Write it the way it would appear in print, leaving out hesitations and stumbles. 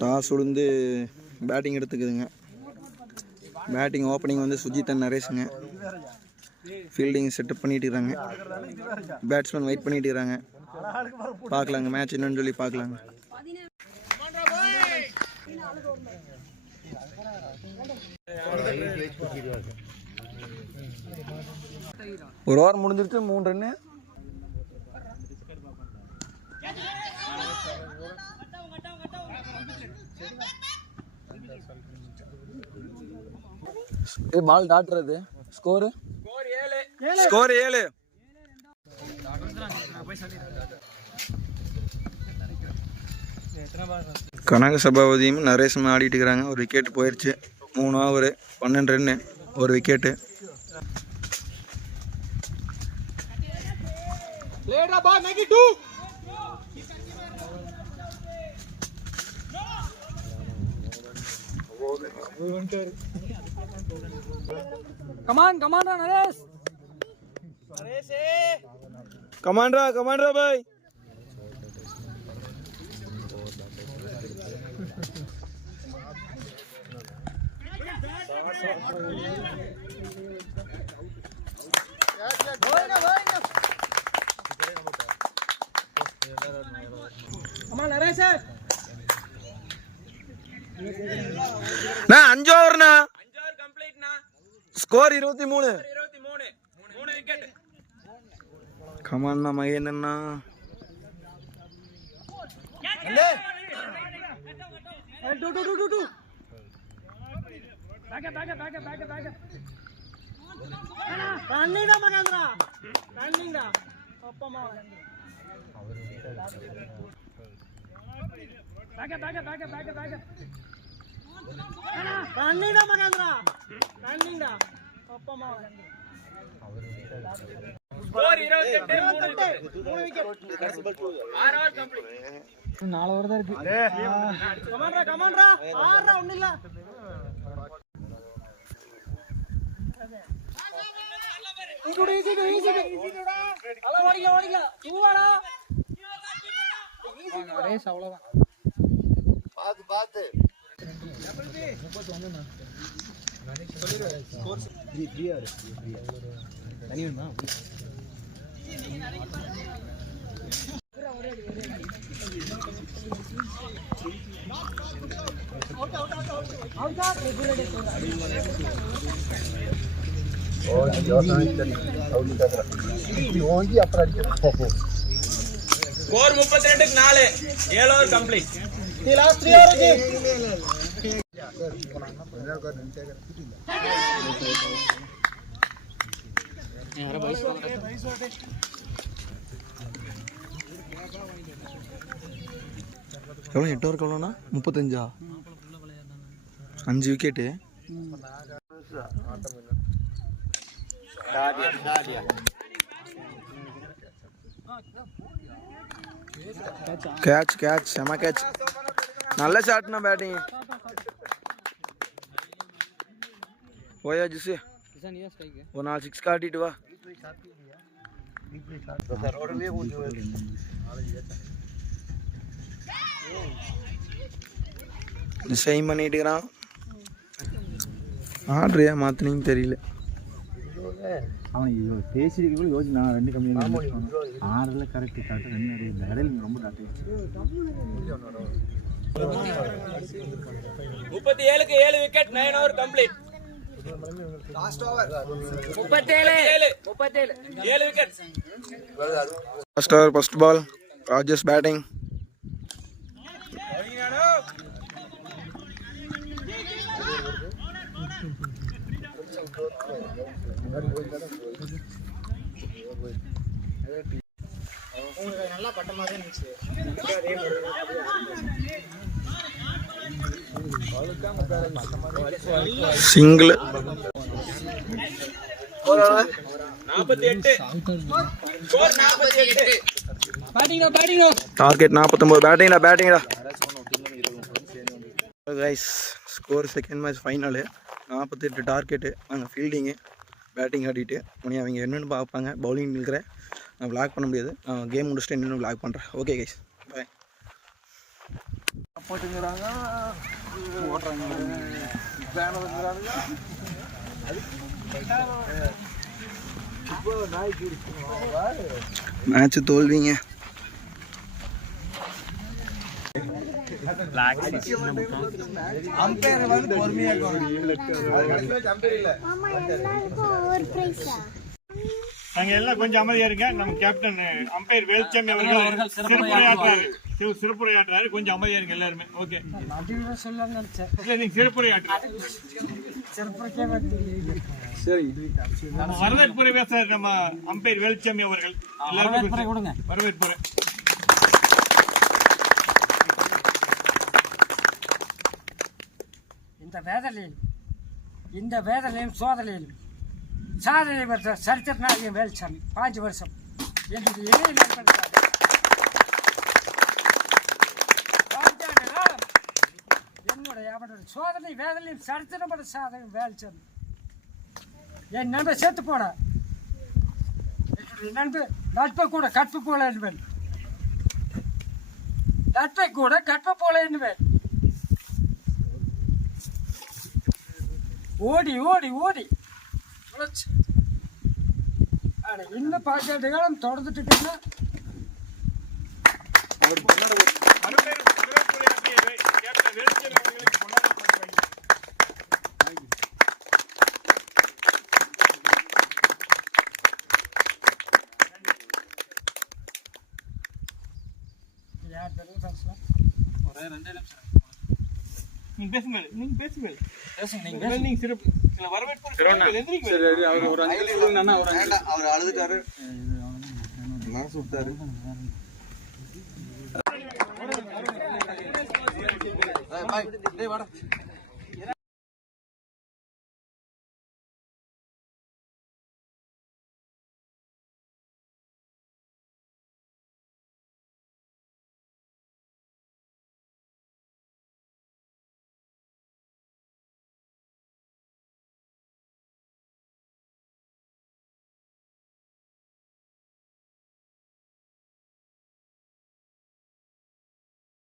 Toss விழுந்து batting எடுத்துக்குதுங்க. Batting opening வந்து Sujith and நரேஷுங்க. Fielding setup பண்ணிட்டு இருக்காங்க. பேட்ஸ்மேன் வெயிட் பண்ணிட்டு இருக்காங்க. பார்க்கலாங்க மேட்ச் என்னன்னு சொல்லி பார்க்கலாங்க. ஒரு ஓவர் முடிஞ்சிருச்சு. 3 ரன்னு. பால் டாட்டுறது. ஸ்கோர் 7. கனக சபாபதியும் நரேஷும் ஆடிட்டு இருக்கிறாங்க. ஒரு விக்கெட் போயிடுச்சு. 3 ஓவர் 12 ரன்னு, ஒரு விக்கெட்டு. கமான்ரா நரேஷ். கமான்ரா பாய். நான் 5 ஓவர்னா. Score 23. கமான்னா மகேந்தண்ணா. Score 32-4. 7 over complete. The last 3 overs. எவ்வளோ 8 ஓவர் எவ்வளோண்ணா? 35. 5 விக்கெட்டு. கேட்ச் செம கேட்ச். நல்ல ஷாட்னா பேட்டிங். போயா ஜிஸ், ஒரு 4 6 காட்டிட்டு வா. டிசைன் பண்ணிட்டு இருக்கிறான். ஆர்டரையா மாற்றினீங்கன்னு தெரியல. அவன் பேசிட்டு கூட யோசிச்சு நான் 2 கம்மி 6 கரெக்ட் 2 இடையில ரொம்ப டாட்டு. 37க்கு 7 wicket. 9 over complete. Last over 37 7 wicket. First over first ball. Rajesh batting. நல்லா பட்டமா தான் இருந்துச்சு. சிங்கிள் 48. ஸ்கோர் 48. டார்கெட் 49. பேட்டிங்டா guys. Score second match final. 48 target. நாங்கள் ஃபீல்டிங்கு பேட்டிங் ஆடிட்டு அவங்க என்னென்னு பார்ப்பாங்க. பவுலிங் இருக்கிற நான் விளாக் பண்ண முடியாது. கேம் முடிச்சுட்டு என்னென்னு விளாக் பண்ணுறேன். ஓகே கைஸ், பாய். போட்டுங்கிறாங்க ஓட்டுறாங்க பேனர் வந்துறாங்க இப்போ நாய்க்கு மேட்ச் தோல்விங்க. அம்பையர் வந்து பொறுமையா நாங்க எல்லாம் கொஞ்சம் அமைதியா இருங்க. நம்ம கேப்டன் அம்பையர் வேலுச்சாமி அவர்கள் சிறப்புரையாற்றுறாரு. கொஞ்சம் அமைதியா இருங்க எல்லாருமே. ஓகே, இல்ல நீங்க சிறப்புரையாற்று. நம்ம வரவேற்புரை பேசுறாரு நம்ம அம்பையர் வேலுச்சாமி அவர்கள். எல்லாருமே வரவேற்புரை. இந்த வேதனையும் சோதனையிலும் சாதனை பெற்ற சரித்திரநாயகன் வேலுச்சாமி 5 வருஷம் எனக்கு இணைய நண்பன். என்னுடைய அவனுடைய சோதனை வேதனையும் சரித்திரம் பெற்ற சாதனை வேலுச்சாமி. என் நண்பர் சேர்த்து போன என்னுடைய நண்பர் நட்பை கூட கற்பு போல என்பேன். நட்பை கூட கற்பு போல என்பேன். ஓடி ஓடி ஓடி உழைச்சு இன்னும் 10 காலம் தொடர்ந்துட்டு இருக்கேன்னா கேப்டன் வேலுச்சாமி அவர்களுக்கு கொண்டாடப்படுவாங்க. யார் பேரும் பேசலாம். ஒரு 2 நிமிஷம் நீங்க பேசுங்க. நீங்க சிறப்பு சில வரவேற்பு எந்திரிங்க. அவர் ஒரு 5 நிமிஷம் சொல்லுங்க. அவர் அழுதுட்டாரு, மனசு விட்டாரு. டேய் வாடா.